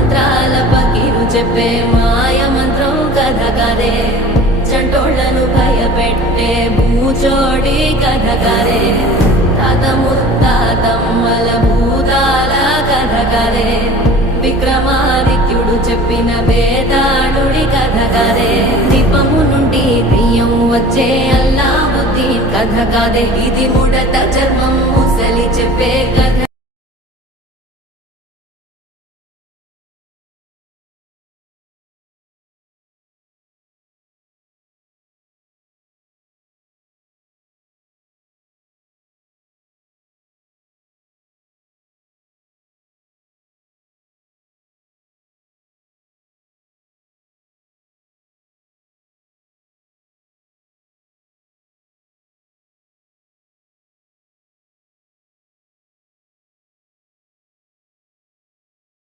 మంత్రాల పకీరు చెప్పే మాయ మంత్రం కథ కదే చంటోళ్లను భయపెట్టే భూచోడి కథ కదే తాత ముత్తాతమ్మల భూతాల కథ కదే విక్రమాదిత్యుడు చెప్పిన వేదాళుడి కథ కదే దీపము నుండి దెయ్యం వచ్చే అల్లావుద్దీన్ కథ కాదే ఇది ముడత చర్మం ముసలి చెప్పే కథ